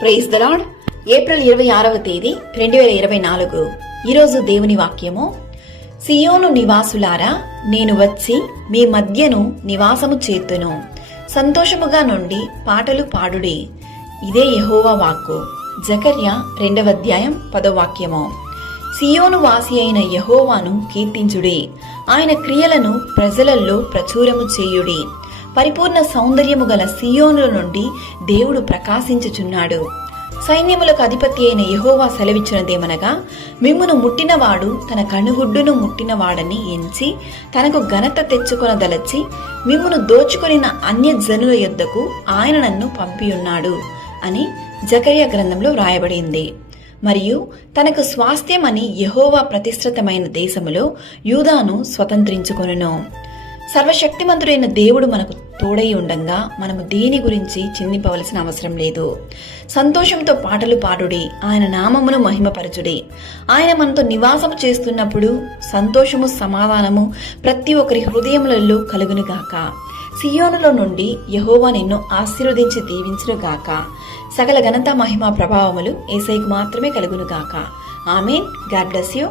Praise the Lord April ఇరవై ఆరవ తేదీ రెండు వేల ఇరవై నాలుగు. ఈరోజు దేవుని వాక్యము. సియోను నివాసులారా నేను వచ్చి మీ మధ్యను నివాసము చేతును. సంతోషముగా నుండి పాటలు పాడుడి. ఇదే యహోవా వాక్కు. జకర్య రెండవ అధ్యాయం పదో వాక్యము. సియోను వాసి అయిన యహోవాను కీర్తించుడి. ఆయన క్రియలను ప్రజలలో ప్రచురము చేయుడి. పరిపూర్ణ సౌందర్యము గల సియోనుల నుండి దేవుడు ప్రకాశించుచున్నాడు. సైన్యములకు అధిపతి అయిన యహోవా సెలవిచ్చినదేమనగా మిమ్మును ముట్టినవాడు తన కనుగుడ్డును ముట్టినవాడని ఎంచి తనకు ఘనత తెచ్చుకొనదలచి మిమ్మును దోచుకొనిన అన్య జనుల యొద్దకు ఆయన నన్ను పంపియున్నాడు అని జకర్య గ్రంథంలో వ్రాయబడింది. మరియు తనకు స్వాస్థ్యమని యహోవా ప్రతిష్ఠితమైన దేశములో యూదాను స్వతంత్రించుకొనును. సర్వశక్తిమంతుడైన దేవుడు మనకు తోడై ఉండంగా మనము దేని గురించి చిందింపవలసిన అవసరం లేదు. సంతోషంతో పాటలు పాడుడి. ఆయన నామమును మహిమపరచుడి. ఆయన మనతో నివాసము చేస్తున్నప్పుడు సంతోషము సమాధానము ప్రతి ఒక్కరి హృదయములలో కలుగునుగాక సియోనులో నుండి యహోవా నిన్ను ఆశీర్వదించి దీవించునుగాక సకల ఘనత మహిమ ప్రభావములు ఏసైకు మాత్రమే కలుగునుగాక ఆమెన్. God bless you.